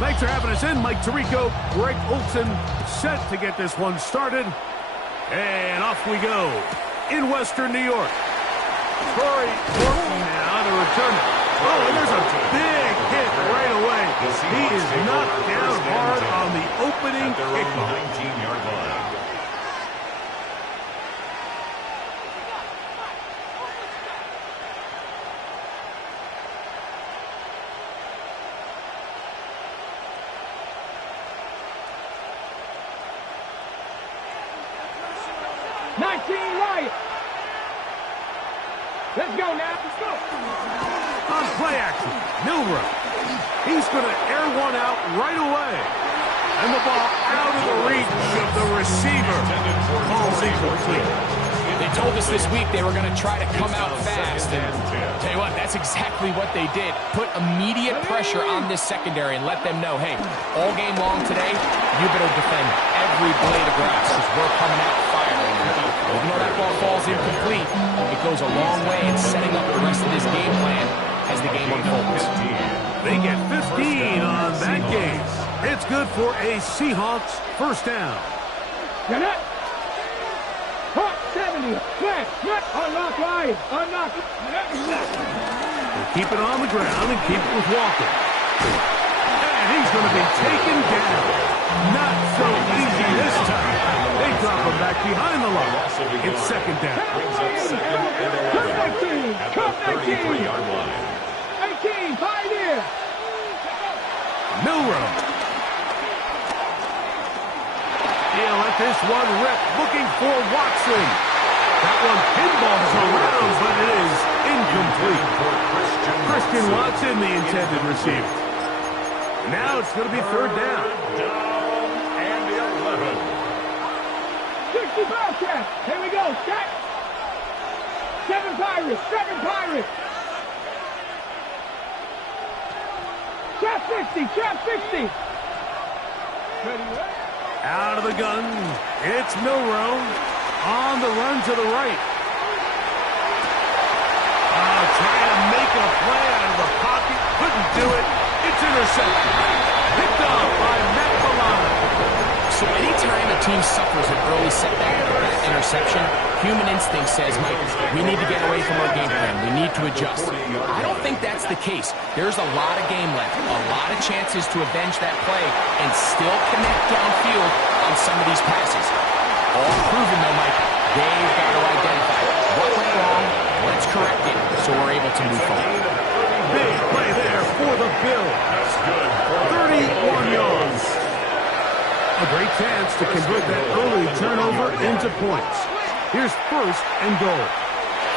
Thanks for having us in. Mike Tirico, Greg Olson set to get this one started. And off we go in Western New York. Corey Horton now to return it. Oh, and there's a big hit right away. He is knocked down hard on the opening kickoff. 19-yard line. Let's go now. Let's go. On play action, Milrow. He's going to air one out right away. And the ball out of the reach of the receiver. Ball's incomplete. They told us this week they were going to try to come out fast. And tell you what, that's exactly what they did. Put immediate pressure on this secondary and let them know, hey, all game long today, you better defend every blade of grass because we're coming out firing. Even though that ball falls incomplete, it goes a long way in setting up the rest of this game plan as the game unfolds. They get 15 on that game. It's good for a Seahawks first down. Get it. Hot 70. Flat. Unlock line. Unlock. They keep it on the ground and keep it with Walker. And he's going to be taken down. Not so easy this time. They drop him back behind the line. It's second down. Come 33-yard line. 18, 5 here. Milrow. He'll let this one rip, looking for Watson. That one pinballs around, but it is incomplete. Christian Watson, the intended receiver. Now it's going to be third down. And 11. 65 check. Here we go. Check. 7 Pirates. 7 Pirates. Trap 60. Trap 60. Out of the gun. It's Milrow on the run to the right. Trying to make a play out of the pocket. Couldn't do it. It's intercepted. Picked off by Matt Milano. So anytime a team suffers an early setback with that interception, human instinct says, Mike, we need to get away from our game plan. We need to adjust. I don't think that's the case. There's a lot of game left, a lot of chances to avenge that play and still connect downfield on some of these passes. All proven, though, Mike, they've got to identify what went wrong, let's correct it, so we're able to move forward. Big play there for the Bills. 31 yards. A great chance to convert that early turnover into points. Here's first and goal.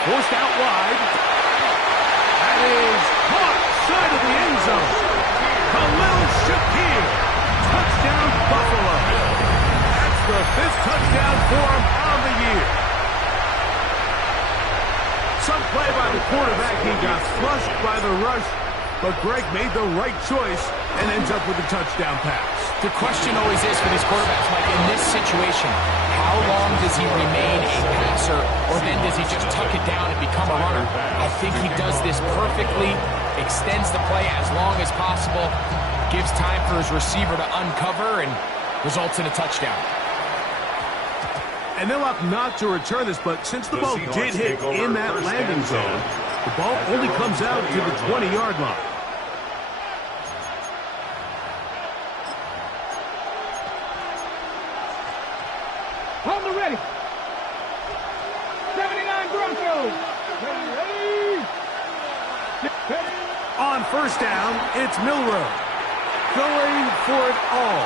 Forced out wide. That is caught side of the end zone. Khalil Shakir. Touchdown Buffalo. That's the 5th touchdown for him on the year. Some play by the quarterback. He got flushed by the rush, but Greg made the right choice and ends up with a touchdown pass. The question always is for these quarterbacks, Mike, in this situation, how long does he remain a passer, or then does he just tuck it down and become a runner? I think he does this perfectly, extends the play as long as possible, gives time for his receiver to uncover, and results in a touchdown. And they'll opt not to return this, but since the ball did hit in that landing zone, the ball only comes out to the 20-yard line. On the ready. 79 Broncos. Ready. On first down, it's Milrow. Going for it all.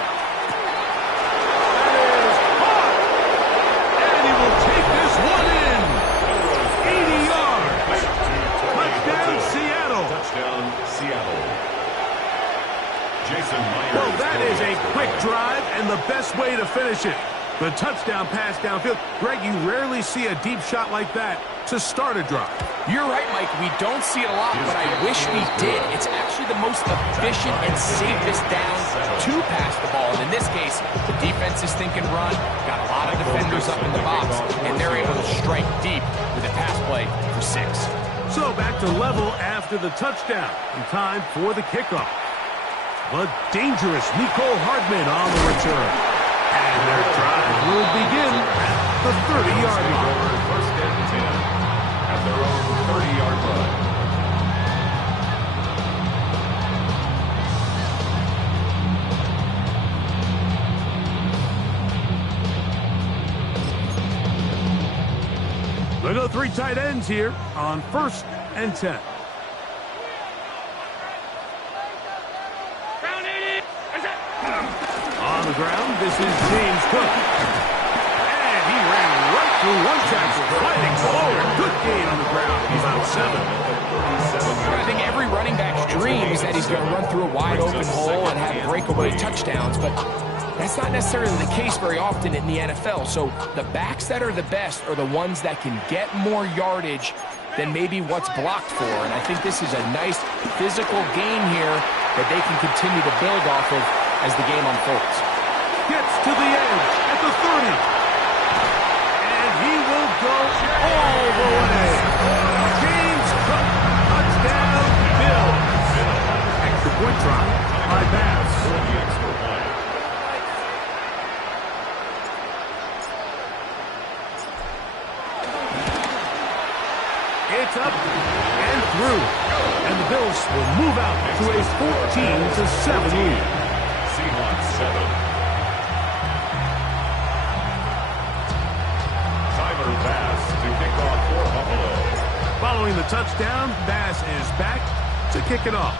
That is caught. And he will take this one in. 80 yards. Touchdown, Seattle. Touchdown, Seattle. Jason Myers. Well, that is a quick drive and the best way to finish it. The touchdown pass downfield. Greg, you rarely see a deep shot like that to start a drive. You're right, Mike. We don't see it a lot, but I wish we did. It's actually the most efficient and safest down to pass the ball. And in this case, the defense is thinking run, got a lot of defenders up in the box, and they're able to strike deep with a pass play for 6. So back to level after the touchdown. And time for the kickoff. The dangerous Nicole Hardman on the return. And their drive will begin at the 30-yard line. First and 10 at their own 30-yard line. They go 3 tight ends here on 1st and 10. On the ground, this is James Cook. And he ran right through one tackle, fighting forward. Good gain on the ground. He's out 7. I think every running back's dream is that he's going to run through a wide open hole and have breakaway touchdowns, but that's not necessarily the case very often in the NFL. So the backs that are the best are the ones that can get more yardage than maybe what's blocked for. And I think this is a nice physical gain here that they can continue to build off of as the game unfolds. Gets to the edge at the 30. And he will go all the way. James Cook, touchdown, Ville. Extra point try by Bass. It's up and through. And the Bills will move out to a 14-7 lead. Seahawks 7. Tyler Bass to kick off for Buffalo. Following the touchdown, Bass is back to kick it off.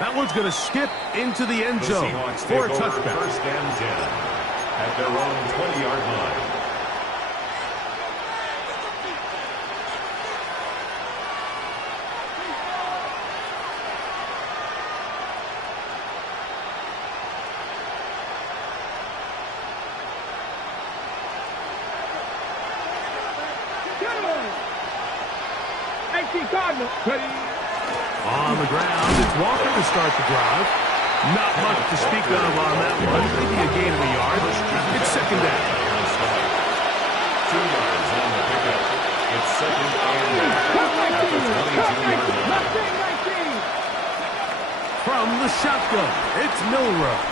That one's going to skip into the end zone for a touchdown. First and 10 at their own 20-yard line. On the ground, it's Walker to start the drive. Not much to speak of on that one. Maybe a gain of a yard. It's second down. 2 yards on the pickup. It's second and 8 at the 22-yard line. From the shotgun, it's Milroe.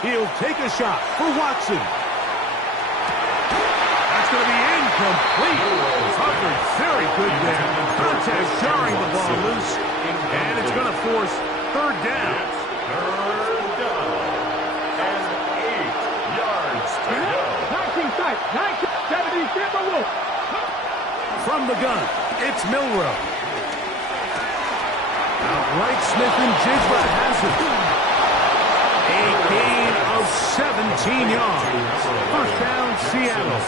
He'll take a shot for Watson. That's going to be incomplete. Covered very good there. Contact jarring the ball loose. And it's going to force third down. Third down. And 8 yards to go. 19 Timberwolves. From the gun, it's Milroe. Outright Smith and Jigba has it. A gain of 17 yards. First down, Seattle.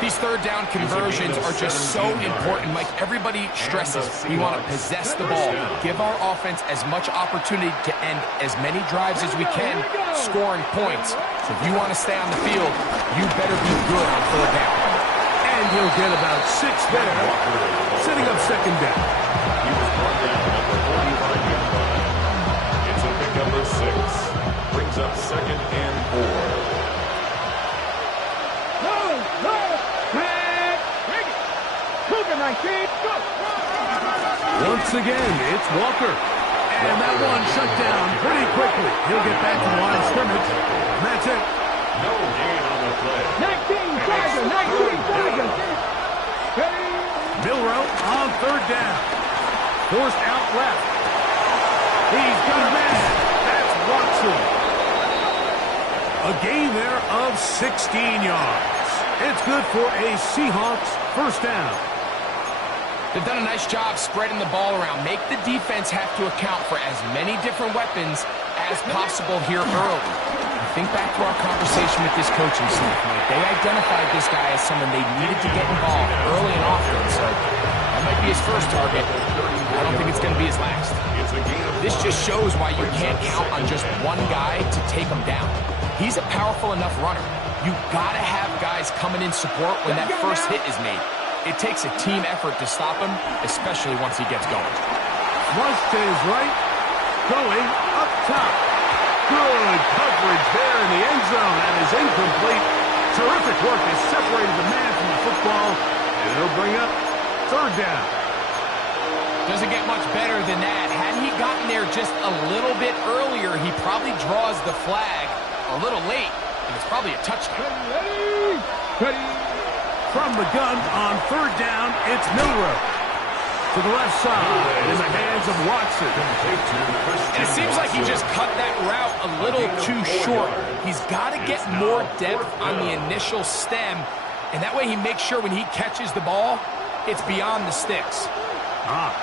These third down conversions are just so important. Mike, everybody stresses we want to possess the ball, give our offense as much opportunity to end as many drives as we can, scoring points. So if you want to stay on the field, you better be good on third down. And he'll get about 6 there, setting up second down. He was brought down at the 45-yard line. It's a pickup of 6. Brings up second and 4. Once again, it's Walker. And that one shut down pretty quickly. He'll get back to the line of scrimmage. And that's it. No gain on the play. 19 Tigers. Milroe on third down. Forced out left. He's got a man. That's Watson. A gain there of 16 yards. It's good for a Seahawks first down. They've done a nice job spreading the ball around. Make the defense have to account for as many different weapons as possible here early. Think back to our conversation with this coaching staff. They identified this guy as someone they needed to get involved early and often. So that might be his first target. I don't think it's going to be his last. This just shows why you can't count on just one guy to take him down. He's a powerful enough runner. You've got to have guys coming in support when that first hit is made. It takes a team effort to stop him, especially once he gets going. Flush to his right, going up top. Good coverage there in the end zone. That is incomplete. Terrific work. They separated the man from the football, and it'll bring up third down. Doesn't get much better than that. Had he gotten there just a little bit earlier, he probably draws the flag a little late, and it's probably a touchdown. Ready. From the gun on third down, it's Milrow. To the left side, in the hands of Watson. And it seems like he just cut that route a little too short. He's got to get more depth on the initial stem, and that way he makes sure when he catches the ball, it's beyond the sticks.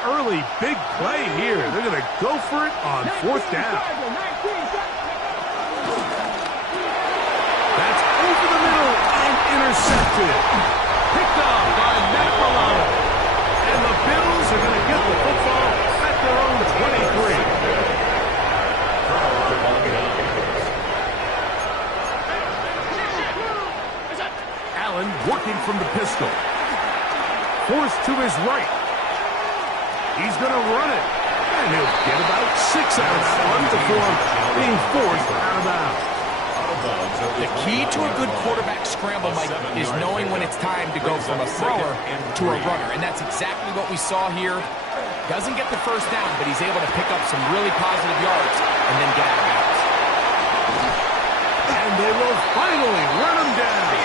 Early big play here. They're going to go for it on fourth down. That's over the middle and intercepted. Picked off by Matt Milano. And the Bills are going to get the football at their own 23. Allen working from the pistol. Forced to his right. He's going to run it. And he'll get about 6 out of that one before being forced out of bounds. The key to a good quarterback scramble, Mike, is knowing when it's time to go from a thrower to a runner. And that's exactly what we saw here. Doesn't get the first down, but he's able to pick up some really positive yards and then get out of bounds. And they will finally run him down.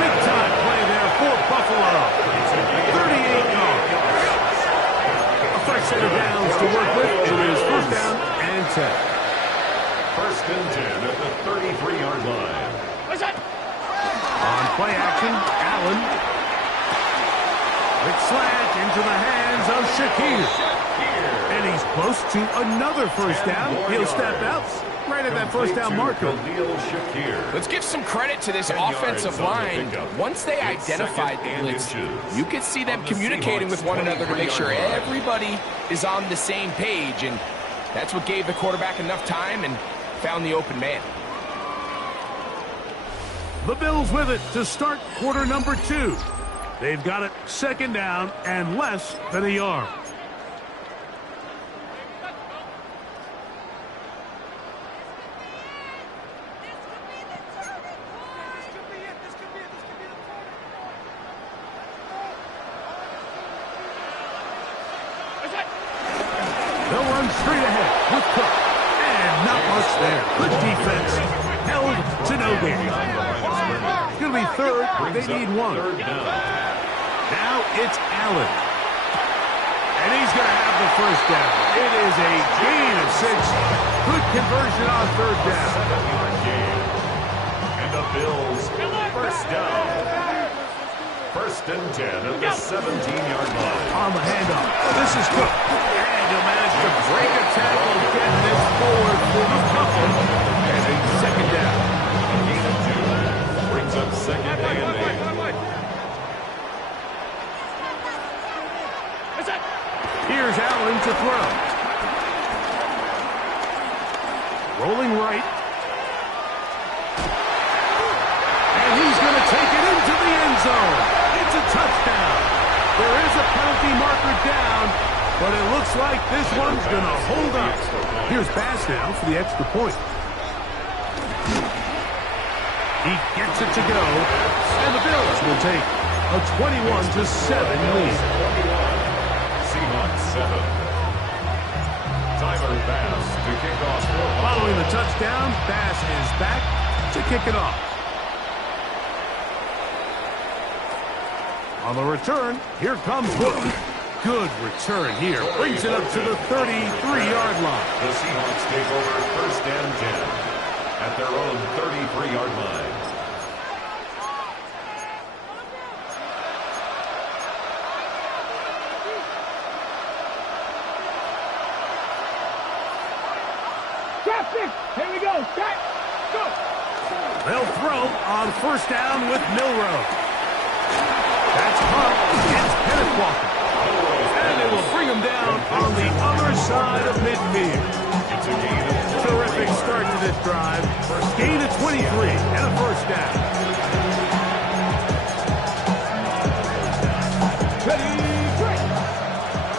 Big time play there for Buffalo. 38 yards. A fresh set of downs to work with. It is first down and 10. First and 10 at the 33-yard line. On play action, Allen. Quick slant into the hands of Shakir. And he's close to another first down. He'll step out right at that first down marker. Let's give some credit to this offensive line. Once they identified the blitz, you could see them communicating with one another to make sure everybody is on the same page. And that's what gave the quarterback enough time and found the open man. The Bills with it to start quarter number 2. They've got it second down and less than a yard. They'll run straight ahead with Cook. And not much there. Good defense. Held to no gain. It's going to be third. They need one. Now it's Allen. And he's going to have the first down. It is a gain of 6. Good conversion on third down. And the Bills, first down. First and 10 at the 17-yard line. On the handoff. This is Cook. And he'll manage to break a tackle and get this forward for the couple. And a second down. Gain of 2. Brings up second and 8. Here's Allen to throw. Rolling right. And he's going to take it into the end zone. It's a touchdown. There is a penalty marker down, but it looks like this one's going to hold up. Here's Bass now for the extra point. He gets it to go, and the Bills will take a 21-7 lead. Seahawks 7. Tyler Bass to kick off. Following the touchdown, Bass is back to kick it off. On the return, here comes Hook. Good return here. Brings it up to the 33-yard line. The Seahawks take over first and 10 at their own 33-yard line. Traffic! Here we go. Set. Go. They'll throw on first down with Milrow. That's Hunt. It's Penetwalker. And they will bring him down on the other side of midfield. It's a gain of Terrific start to this drive. Gain of 23 and a first down. Ready. Break.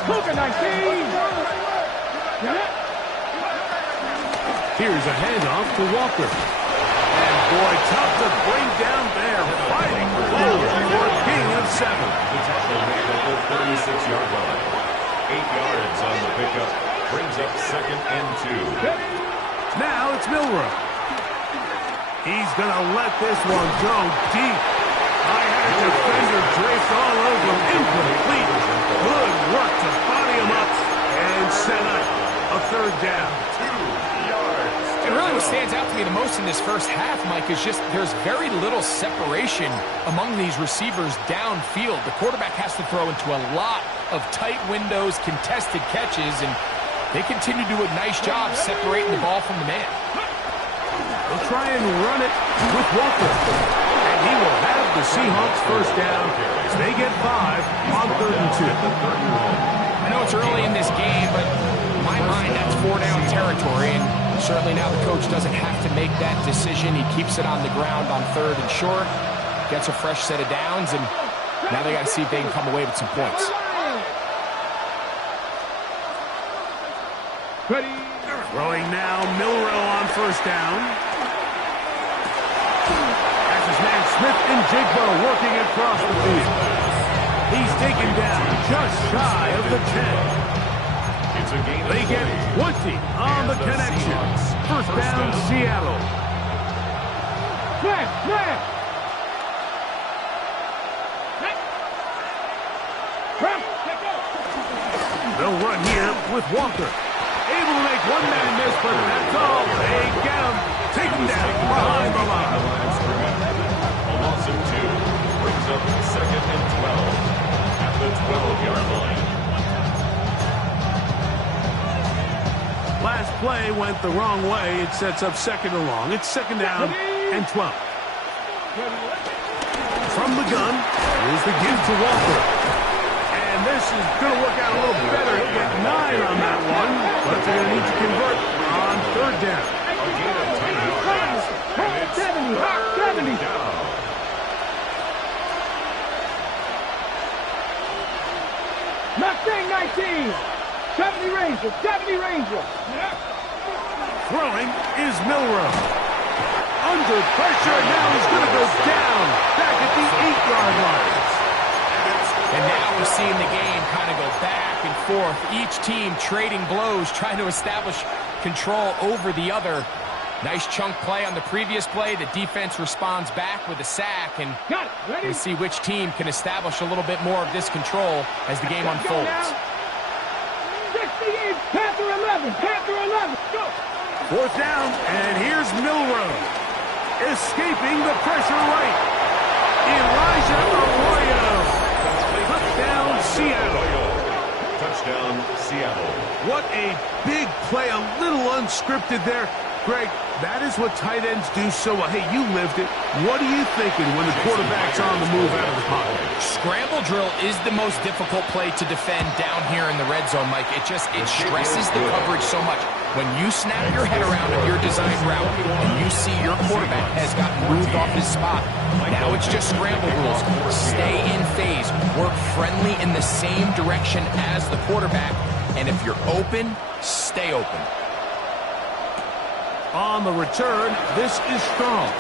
Hook at 19. Here's a handoff to Walker. And boy, tough to bring down there. Fighting forward for a gain of 7. the tackle made at the 36-yard line. 8 yards on the pickup. Brings up 2nd and 2. Now it's Milroe. He's going to let this one go deep. I had a defender draped all over him. Incomplete. Good work to body him up and set up a 3rd down. 2 yards. And really what stands out to me the most in this first half, Mike, is just there's very little separation among these receivers downfield. The quarterback has to throw into a lot of tight windows, contested catches, and they continue to do a nice job separating the ball from the man. They'll try and run it with Walker. And he will have the Seahawks 1st down as they get 5 on 3rd and 2. I know it's early in this game, but in my mind, that's 4-down territory, and certainly now the coach doesn't have to make that decision. He keeps it on the ground on 3rd and short, gets a fresh set of downs, and now they got to see if they can come away with some points. Ready. Throwing now, Milroe on 1st down. As his man Smith and Jigbo working across the field. He's taken down just shy of the 10. It's a gain of They get 20 on the connection. 1st down, Seattle. Snap. They'll run here with Walker. Able to make one man miss, but that's all. They get him. Take him down behind the line. A loss of 2 brings up 2nd and 12 at the 12-yard line. Last play went the wrong way. It sets up 2nd and long. It's 2nd down and 12. From the gun, here's the give to Walker. And this is going to work out a little better. He'll get 9 on that one, but they're going to need to convert on 3rd down. A gain of 10 yards. And it's 70. down. Mustang 19. 70 Ranger. Throwing is Milroe. Under pressure, now he's going to go down back at the 8-yard line. And now we're seeing the game kind of go back and forth. Each team trading blows, trying to establish control over the other. Nice chunk play on the previous play. The defense responds back with a sack, and Got it. Ready. we see which team can establish a little bit more of this control as the game unfolds. 68. Panther 11. Go. 4th down, and here's Milroe. Escaping the pressure right. Elijah Arroyo. Touchdown, Seattle. Touchdown, Seattle. What a big play, a little unscripted there. Greg, that is what tight ends do so well. Hey, you lived it. What are you thinking when the quarterback's on the move out of the pocket? Scramble drill is the most difficult play to defend down here in the red zone, Mike. It stresses the coverage so much. When you snap your head around of your designed route and you see your quarterback has gotten moved off his spot, now it's just scramble rules. Stay in phase. Work friendly in the same direction as the quarterback. And if you're open, stay open. On the return, this is Strong.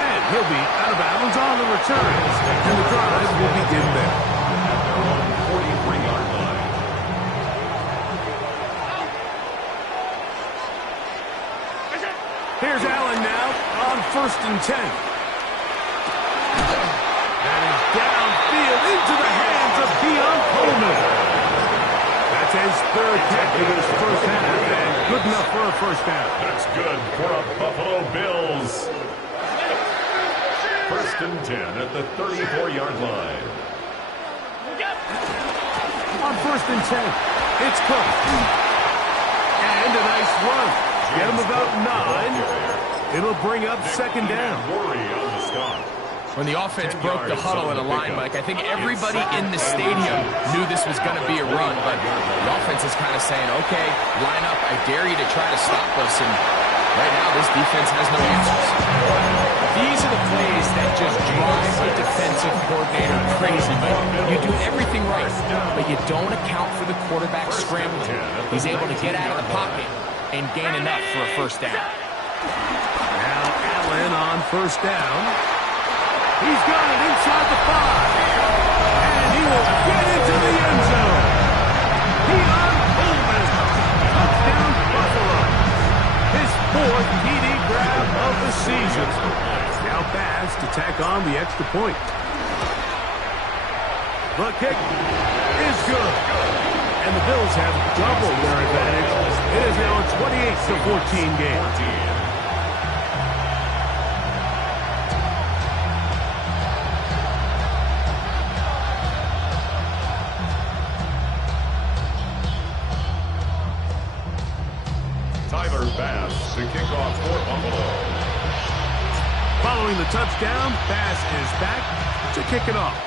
And he'll be out of bounds on the return. And the drive will begin there. At their own 43-yard line. Here's Allen now on 1st and 10. That is downfield into the hands of Deion Coleman. That's his 3rd catch of this first half, and good enough for a 1st down. That's good for a Buffalo Bills. 1st and 10 at the 34-yard line. On 1st and 10, it's Cook. And a nice run. Get him about 9. It'll bring up 2nd down. Worry on the stop. When the offense broke the huddle in a line, Mike, I think everybody in the stadium knew this was going to be a run, but the offense is kind of saying, okay, line up, I dare you to try to stop us, and right now this defense has no answers. These are the plays that just drive a defensive coordinator crazy, but you do everything right, but you don't account for the quarterback scrambling. He's able to get out of the pocket and gain enough for a 1st down. Now Allen on 1st down. He's got it inside the 5. And he will on the extra point. The kick is good. And the Bills have doubled their advantage. It is now a 28-14 game. Bass to kick off for Buffalo. Following the touchdown, Bass is back to kick it off.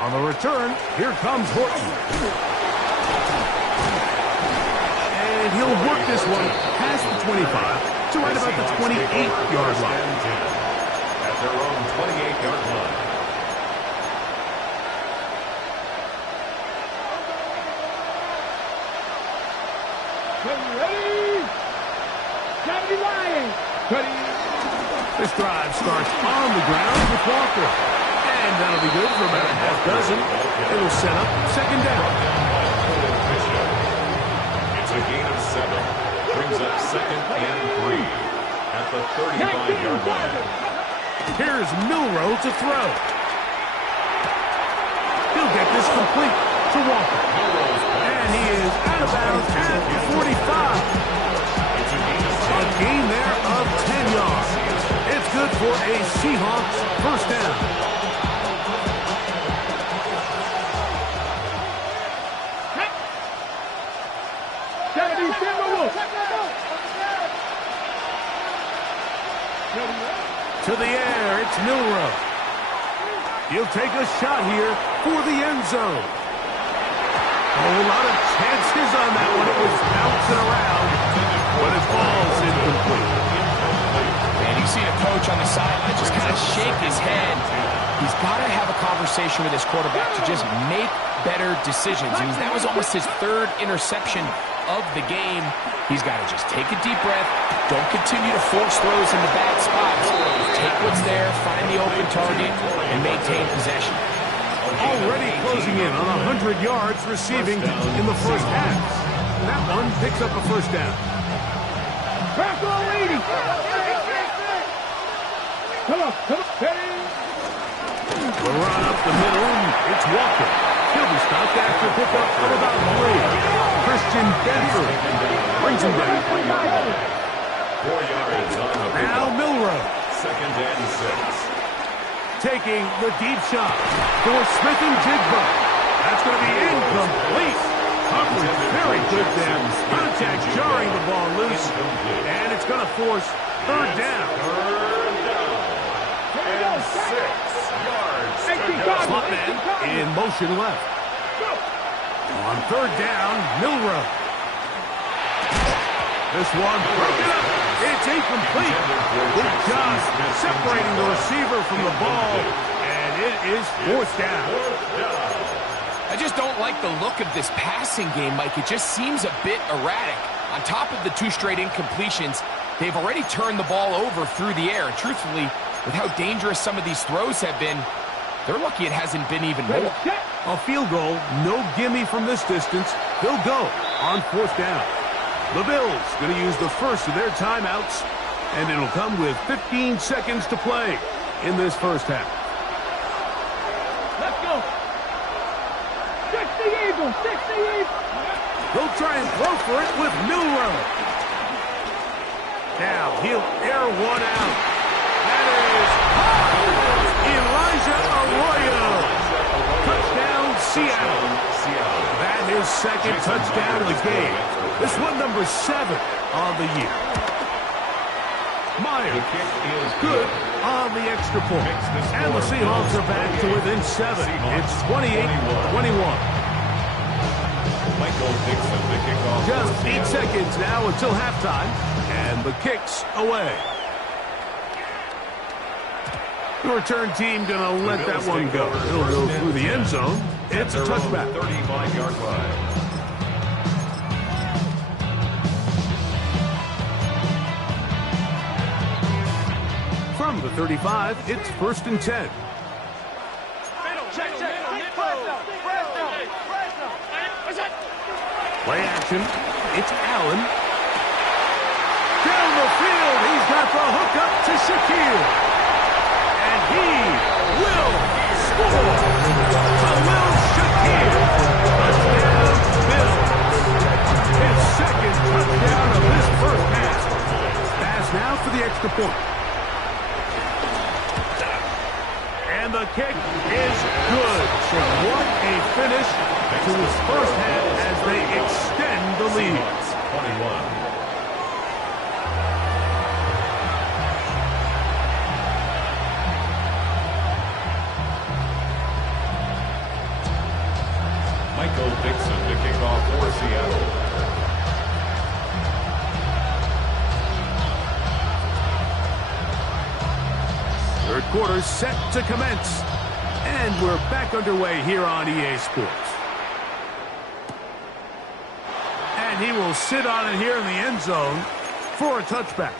On the return, here comes Horton. And he'll work this one past the 25 to right about the 28-yard line. At their own 28-yard line. This drive starts on the ground with Walker. And that'll be good for about a half dozen. It'll set up second down. It's a gain of 7. Brings up 2nd and 3 at the 35-yard line. Here's Milroe to throw. He'll get this complete to Walker. And he is out of bounds at the 45. A gain there of 10 yards. It's good for a Seahawks first down. To the air, it's Milroe. He'll take a shot here for the end zone. A whole lot of chances on that one. It was bouncing around, but it falls incomplete. And you see the coach on the sideline just kind of shake his head. He's got to have a conversation with his quarterback to just make better decisions. I mean, that was almost his 3rd interception of the game. He's got to just take a deep breath. Don't continue to force throws into bad spots. Take what's there, find the open target, and maintain possession. Already closing in on 100 yards receiving in the first half. That one picks up a first down. Come on. The run up the middle, it's Walker. He'll be stopped after a pickup of about 3. Christian Benford brings him back. 4 yards on the pickup. Now Milroe. 2nd and 6. Taking the deep shot for Smith and Jigba. That's going to be incomplete. Coverage very good there. Contact jarring the ball loose. And it's going to force 3rd down. 3rd down. And 6 yards. Slot man in motion left. On 3rd down, Milroe. This one broken up. It's incomplete. Good job separating the receiver from the ball. And it is 4th down. I just don't like the look of this passing game, Mike. It just seems a bit erratic. On top of the 2 straight incompletions, they've already turned the ball over through the air. And truthfully, with how dangerous some of these throws have been, they're lucky it hasn't been even more. A field goal, no gimme from this distance. They'll go on 4th down. The Bills going to use the first of their timeouts, and it'll come with 15 seconds to play in this first half. Let's go. 60 Eagles. They'll try and throw for it with Milroe. Now he'll air one out. That is Elijah Arroyo. Touchdown, Seattle. That is 2nd touchdown of the game. This one number 7 on the year. Meyer good on the extra point. And the Seahawks are back to within 7. It's 28-21. Michael Dixon, the kickoff. Just 8 seconds now until halftime. And the kick's away. The return team going to let that one go. It'll go through the end zone. It's a touchback. 35-yard line. From the 35, it's 1st and 10. Play action. It's Allen. Down the field. He's got the hookup to Shaquille. And he will score. To Will Shaquille. Touchdown, Bill. His second touchdown of this first half. Pass now for the extra point. And the kick is good. So what a finish to his first half as they extend the lead. 21. Michael Dixon to kick off for Seattle. Third quarter set to commence. And we're back underway here on EA Sports. And he will sit on it here in the end zone for a touchback.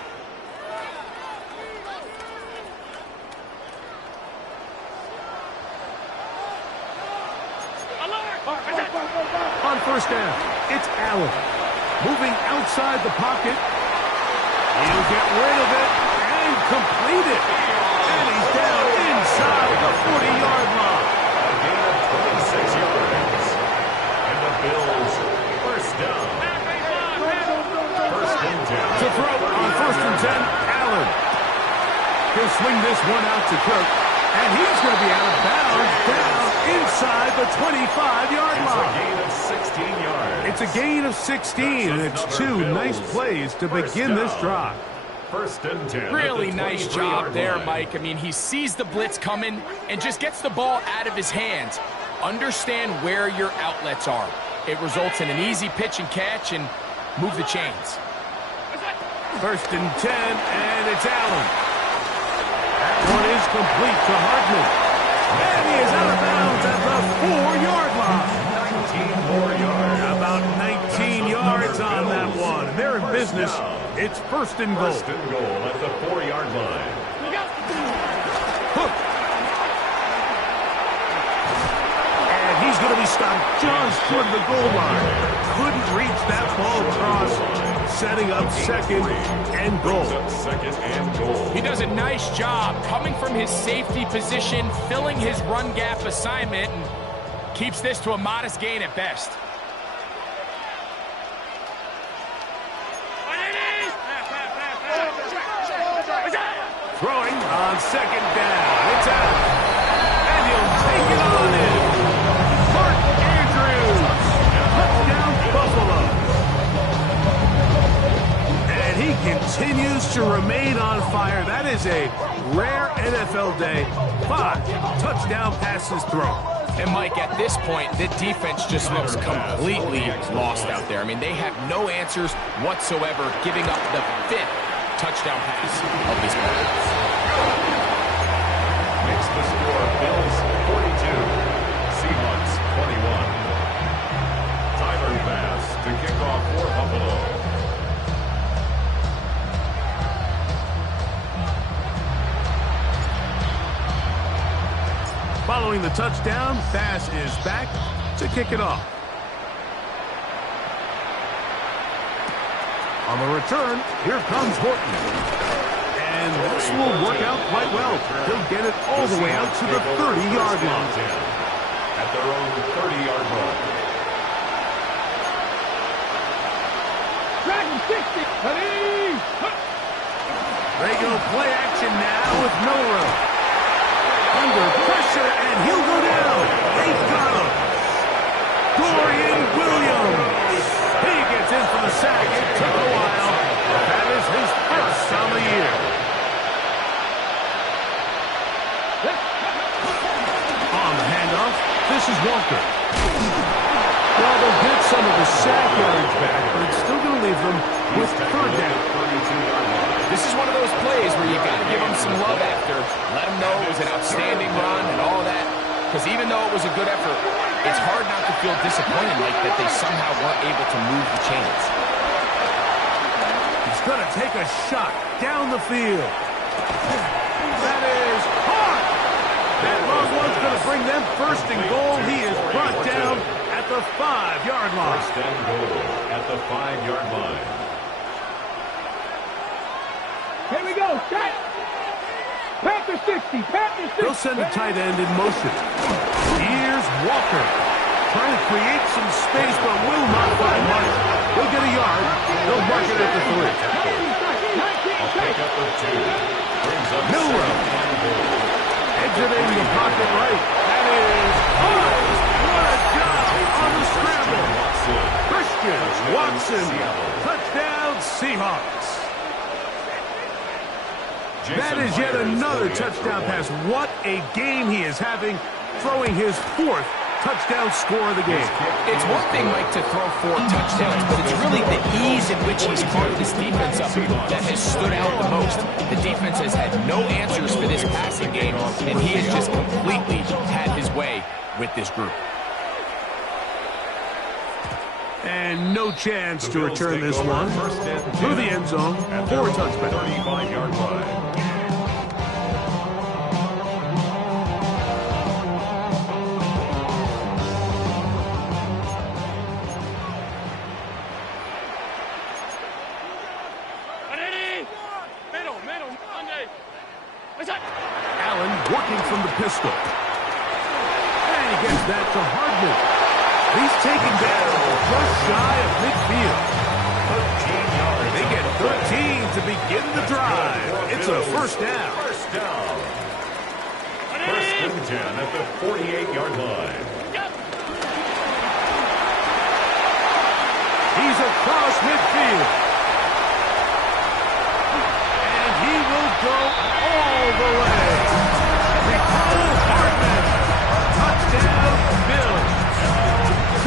On first down, it's Allen. Moving outside the pocket. He'll get rid of it and complete it. And he's down inside the 40-yard line. A gain of 26 yards. And the Bills first down. First and 10. To throw on first and 10, Allen. He'll swing this one out to Kirk. And he's going to be out of bounds down inside the 25-yard line. It's a gain of 16 yards. It's a gain of 16, and it's two nice plays to begin this drive. First and 10. Really nice job there, Mike. I mean, he sees the blitz coming and just gets the ball out of his hands. Understand where your outlets are. It results in an easy pitch and catch and move the chains. First and 10, and it's Allen. That one is complete to Hardman. And he is out of bounds at the 4-yard line. 19 more yards. About 19 yards on that one. And they're in business. It's first and goal. First and goal at the 4-yard line. Hook. And he's going to be stopped just toward the goal line. Couldn't reach that ball across. Setting up second and goal. Second and goal. He does a nice job coming from his safety position, filling his run gap assignment, and keeps this to a modest gain at best. Throwing on second down. It's out. And he'll take it on in. Mark Andrews. Touchdown, Buffalo. And he continues to remain on fire. That is a rare NFL day. 5 touchdown passes thrown. And, Mike, at this point, the defense just looks completely lost out there. I mean, they have no answers whatsoever, giving up the 5th touchdown pass of this game. Makes the score Bills 42, Seahawks 21. Tyler Bass to kick off for Buffalo. Following the touchdown, Bass is back to kick it off. On the return, here comes Horton. And this will work out quite well. He'll get it all the way out to the 30-yard line. At their own 30-yard line. Dragon 60. They go play action now with Milrow. Under pressure, and he'll go down. They got him. Dorian Williams. He gets in for the sack. It took a while. That is his first on the year. On the handoff, this is Walker. Well, they'll get some of the sack yards back, but it's still going to leave them with third down. This is one of those plays where you got to give them some love after. Let them know it was an outstanding run and all that. Because even though it was a good effort, it's hard not to feel disappointed like that they somehow weren't able to move the chains. He's going to take a shot down the field. That is hard. That long one's going to bring them first and goal. He is brought down at the 5-yard line. First and goal at the 5-yard line. Here we go, set. Panther 60, Panther 60. They'll send the tight end in motion. Here's Walker. Trying to create some space, but will not find much. He'll get a yard. They'll mark it at the 3. A pickup of 2. Brings up Miller. Exiting the pocket right. That is, what a job on the scramble. Christian Watson. Touchdown, Seahawks. That is yet another touchdown pass. What a game he is having, throwing his 4th touchdown score of the game. It's one thing, Mike, to throw 4 touchdowns, but it's really the ease in which he's carved this defense up that has stood out the most. The defense has had no answers for this passing game, and he has just completely had his way with this group. And no chance to return this one through the end zone for a touchback. 35-yard line. Allen working from the pistol. And he gets that to Hardman. He's taken down just shy of midfield. 13 yards. They get 13 to begin the drive. It's a first down. First down. First and 10 at the 48-yard line. He's across midfield. And he will go all the way. Nicole Hardman. Touchdown, Bill.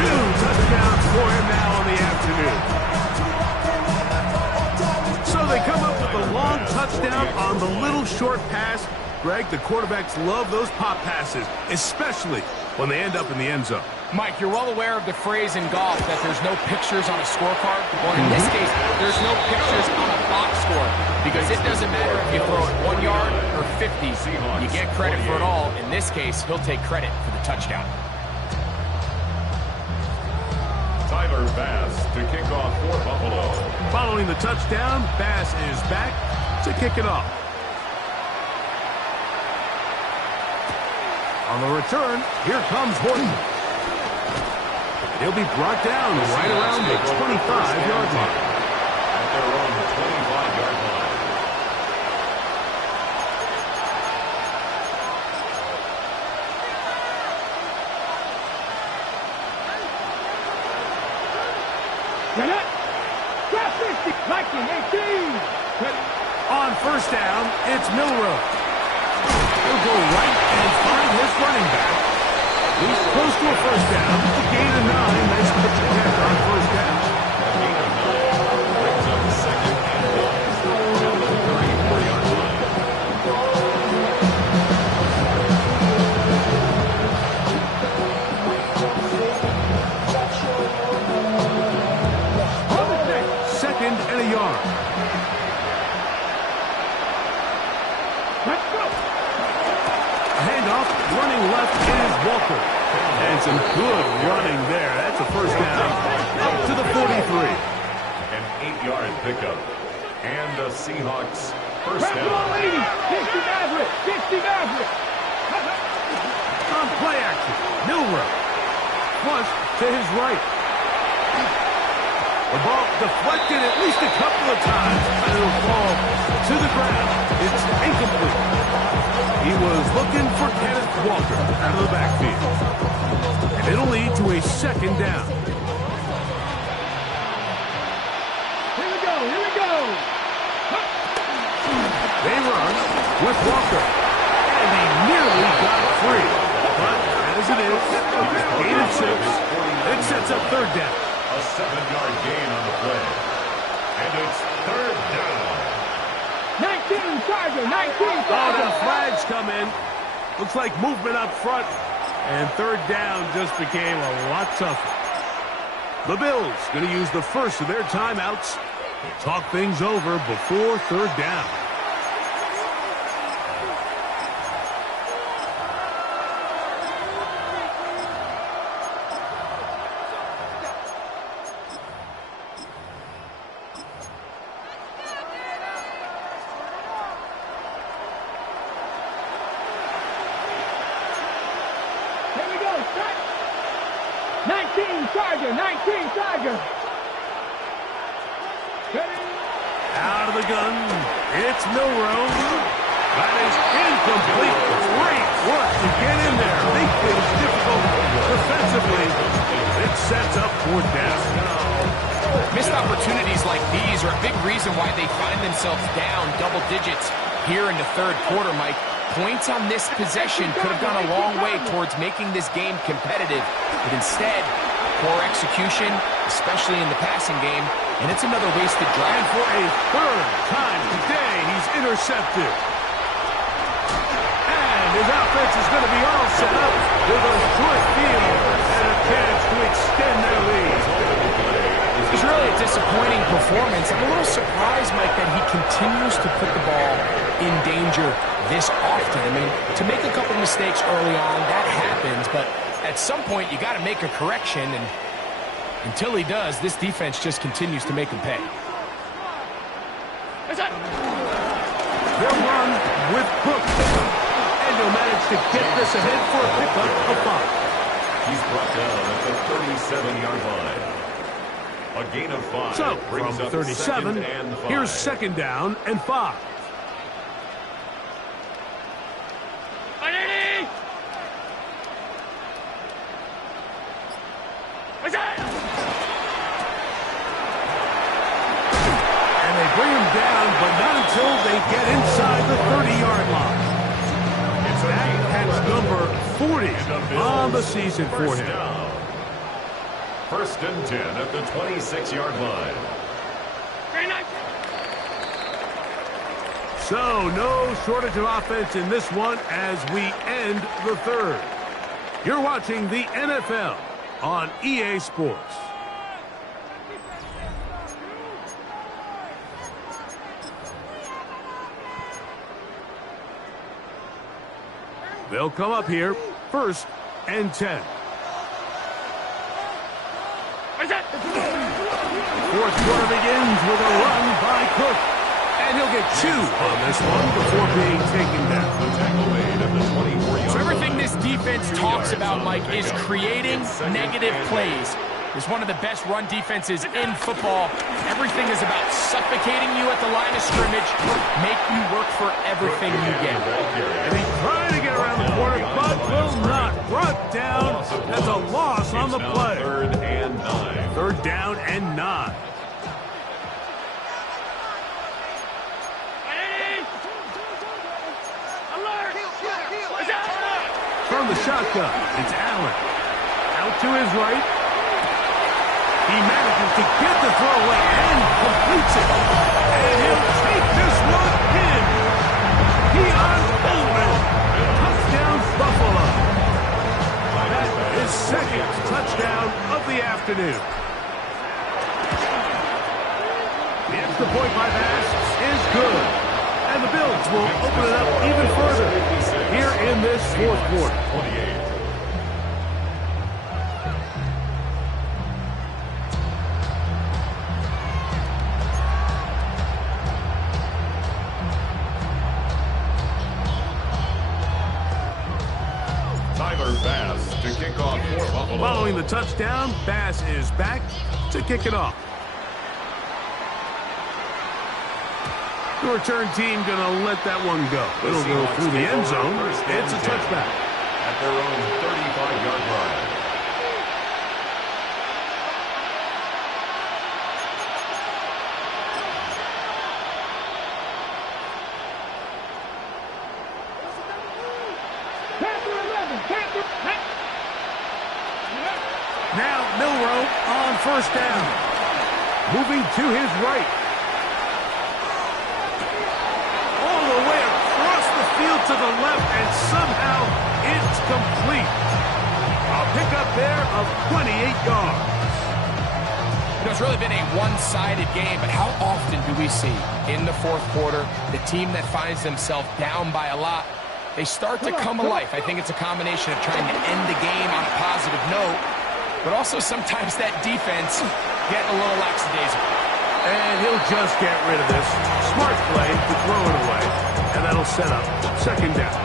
2 touchdowns for him now on the afternoon. So they come up with a long touchdown on the little short pass. Greg, the quarterbacks love those pop passes, especially when they end up in the end zone. Mike, you're well aware of the phrase in golf that there's no pictures on a scorecard. Well, in this case, there's no pictures on a box score because it doesn't matter if you throw it 1 yard or 50. You get credit for it all. In this case, he'll take credit for the touchdown. Tyler Bass to kick off for Buffalo. Following the touchdown, Bass is back to kick it off. On the return, here comes Horton. He'll be brought down right around the 25-yard line. At their own 25-yard line. Drop 50, Viking 18. On first down, it's Milroe. He'll go right and find his running back. He's close to a first down. The gain of 9. Nice pitch to catch on first down. Gain of 9 brings up second and 1 at the 34-yard line. Second and a yard. Let's go. Handoff, running left is Walker. And some good running there. That's a first down. Up to the 43. An 8-yard pickup. And the Seahawks first Press ball down. 80. 60 Maverick. 60 Maverick. On play action, Milroe. Flush to his right. The ball deflected at least a couple of times. And it'll fall to the ground. It's incomplete. He was looking for Kenneth Walker out of the backfield. And it'll lead to a second down. Here we go. Here we go. They run with Walker. And he nearly got free. But as it is, gain of 6. It sets up third down. A 7-yard gain on the play. And it's third down. 19 Charger. 19 Oh, Charger. the flags come in. Looks like movement up front. And third down just became a lot tougher. The Bills going to use the first of their timeouts to talk things over before third down. 19 Charger, 19 Charger. Out of the gun, it's Milrow. That is incomplete. Great work to get in there. Make things difficult defensively. It sets up fourth down. Missed opportunities like these are a big reason why they find themselves down double digits here in the third quarter, Mike. Points on this possession could have gone a long way towards making this game competitive. But instead, poor execution, especially in the passing game, and it's another wasted drive. And for a third time today, he's intercepted. And his offense is going to be all set up with a short field and a chance to extend their lead. It's really a disappointing performance. I'm a little surprised, Mike, that he continues to put the ball in danger this often. I mean, to make a couple mistakes early on, that happens, but at some point you got to make a correction, and until he does, this defense just continues to make him pay. They'll run with Cook, and he'll manage to get this ahead for a pickup of 5. He's brought down at the 37-yard line. A gain of 5. So, brings from up 37, 2nd and 5. here's 2nd down and 5. And they bring him down, but not until they get inside the 30-yard line. That's number 40 on the season for him. Down. 1st and 10 at the 26-yard line. So, no shortage of offense in this one as we end the third. You're watching the NFL on EA Sports. They'll come up here, 1st and 10. Fourth quarter begins with a run by Cook. And he'll get 2 on this one before being taken down. The tackle made at the 24-yard So everything line. this defense talks about, Mike, is creating negative plays. It's one of the best run defenses in football. Everything is about suffocating you at the line of scrimmage, make you work for everything you get. And he's trying to get around the corner, but will not. Brought down. That's a loss on the play. 3rd and 9. 3rd down and 9. From the shotgun, it's Allen. Out to his right. He manages to get the throw away and completes it. And he'll take this one in. Keon Coleman. Touchdown, Buffalo. That is 2nd touchdown of the afternoon. The extra point by Bass is good. And the Bills will open it up even further here in this 4th quarter. 28. Bass to kick off for Buffalo. Following the touchdown, Bass is back to kick it off. The return team going to let that one go. It'll go through the end zone. It's a touchback. At their own 35-yard line. Now Milrow on 1st down. Moving to his right. All the way across the field to the left, and somehow it's complete. A pickup there of 28 yards. You know, it's really been a one-sided game, but how often do we see in the 4th quarter the team that finds themselves down by a lot, they start to come alive? I think it's a combination of trying to end the game on a positive note, but also sometimes that defense getting a little lackadaisical. And he'll just get rid of this. Smart play to throw it away, and that'll set up 2nd down.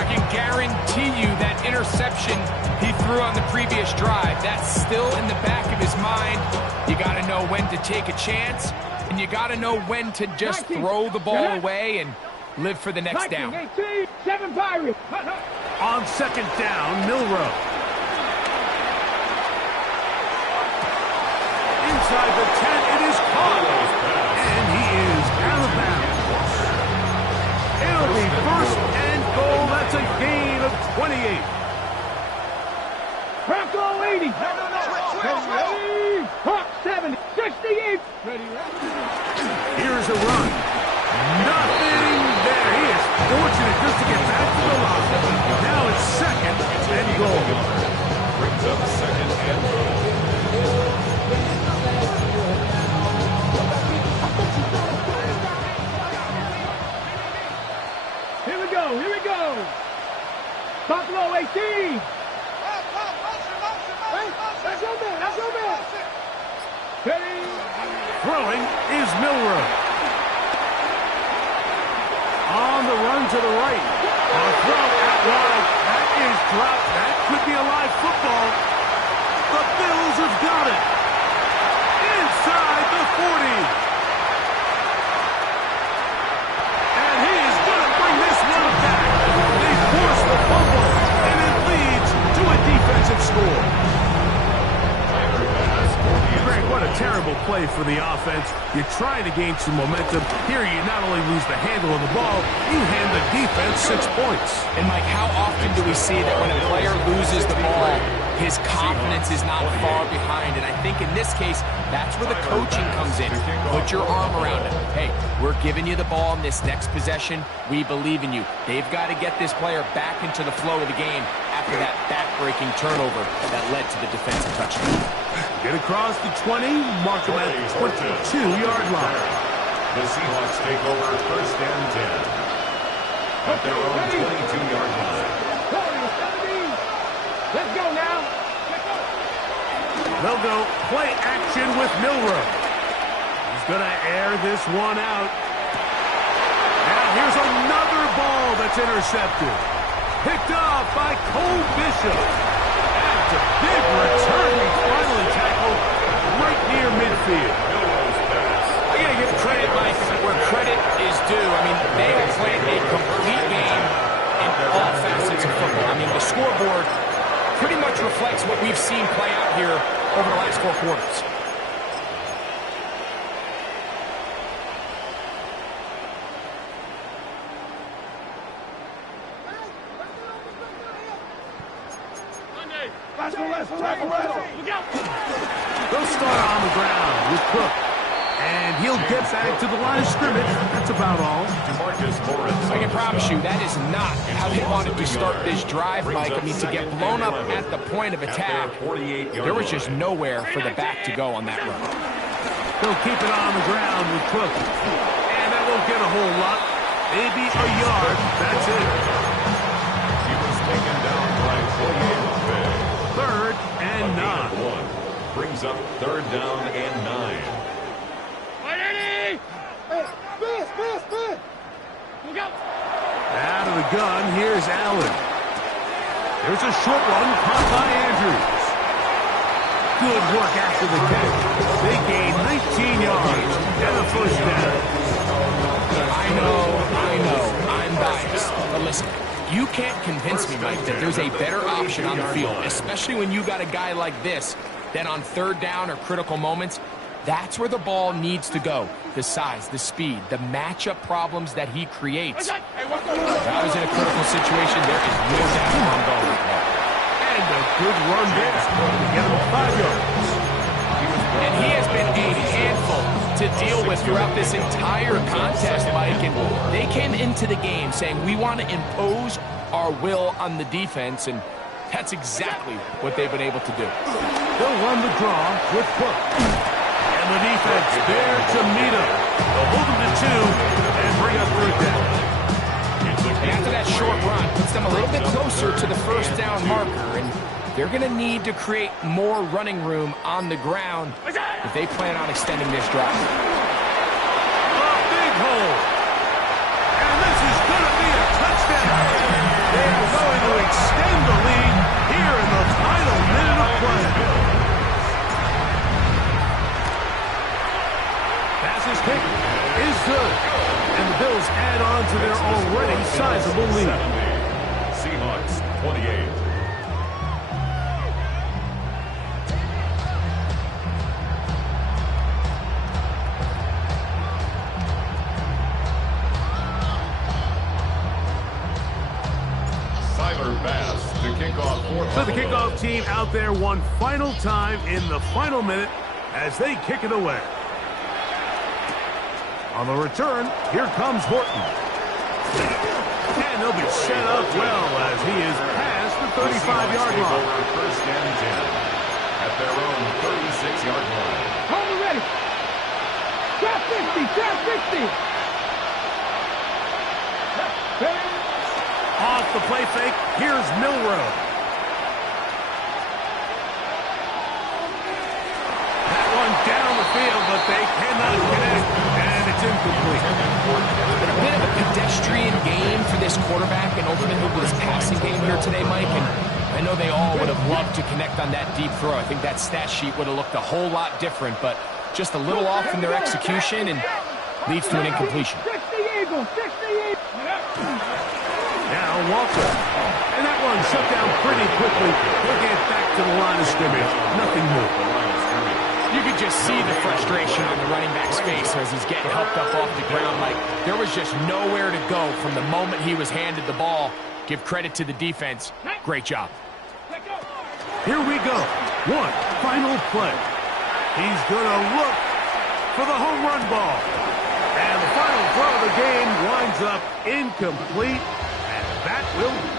I can guarantee you that interception interception he threw on the previous drive. That's still in the back of his mind. You got to know when to take a chance, and you got to know when to just throw the ball away and live for the next down. 18, 7 Pirates. On second down, Milroe. Inside the 10, it is caught. And he is out of bounds. It'll be first and goal. That's a gain of 28. Bronco 80. Hawk 70. 68. Here's a run. Nothing there. He is fortunate just to get back to the line. Now it's second and goal. Brings up second and goal. Here we go. Here we go. Buffalo 18. That's your man. That's your man. Ready? Throwing is Milroe. On the run to the right. A throw out wide. That is dropped. That could be a live football. The Bills have got it. Inside the 40. And he is going to bring this one back. They force the fumble, and it leads to a defensive score. Greg, what a terrible play for the offense. You're trying to gain some momentum. Here you not only lose the handle of the ball, you hand the defense 6 points. And Mike, how often do we see that when a player loses the ball, his confidence is not far behind? And I think in this case, that's where the coaching comes in. Put your arm around him. Hey, we're giving you the ball in this next possession. We believe in you. They've got to get this player back into the flow of the game after that back-breaking turnover that led to the defensive touchdown. Get across the 20, mark them at the 22-yard line. The Seahawks take over first and 10. At their own 22-yard line. Let's go now. They'll go play action with Milroe. He's going to air this one out. Now here's another ball that's intercepted. Picked off by Cole Bishop. That's a big return. He's finally tackled right near midfield. I gotta give credit, Mike, where credit is due. I mean, they have played a complete game in all facets of football. I mean, the scoreboard pretty much reflects what we've seen play out here over the last 4 quarters. They'll start on the ground with Cook. And he'll get back to the line of scrimmage. That's about all. I can promise you that is not how they wanted to start this drive, Mike. I mean, to get blown up at the point of attack, there was just nowhere for the back to go on that run. They'll keep it on the ground with Cook. And that won't get a whole lot. Maybe a yard. That's it. He was taken down by Third and 9. Brings up third down and 9. Out of the gun, here's Allen. There's a short one caught by Andrews. Good work after the catch. They gain 19 yards and a first down. I know, I'm biased. But listen, you can't convince me, Mike, that there's a better option on the field, especially when you got a guy like this, that on third down or critical moments, that's where the ball needs to go. The size, the speed, the matchup problems that he creates. If I was in a critical situation, there is no doubt where I'm going right now. And a good run there to get him 5 yards. And he has been a handful to deal with throughout this entire contest, Mike. And they came into the game saying, we want to impose our will on the defense, and that's exactly what they've been able to do. They'll run the draw with Cook. And the defense there to meet him. They'll hold him to 2 and bring up third down. And after that short run, puts them a little bit closer to the first down marker, and they're going to need to create more running room on the ground if they plan on extending this drive. A big hole. And this is going to be a touchdown. They're going to extend the lead comfortable lead. Seahawks 28. So the kickoff team out there one final time in the final minute as they kick it away. On the return, here comes Horton. And they'll be set up well as he is past the 35-yard line. First and 10 at their own 36-yard line. Home ready. Drop 50, drop 50. Off the play fake, here's Milrow. That one down the field, but they cannot connect, and it's incomplete. Been a bit of a pedestrian game for this quarterback and ultimately with his passing game here today, Mike, and I know they all would have loved to connect on that deep throw. I think that stat sheet would have looked a whole lot different, but just a little off in their execution and leads to an incompletion. 60 Eagles, 60 Eagles. Now Walker. And that one shut down pretty quickly. He'll get back to the line of scrimmage. Nothing more. You could just see the frustration on the running back's face as he's getting helped up off the ground. Like there was just nowhere to go from the moment he was handed the ball. Give credit to the defense. Great job. Here we go. One final play. He's going to look for the home run ball. And the final throw of the game winds up incomplete. And that will do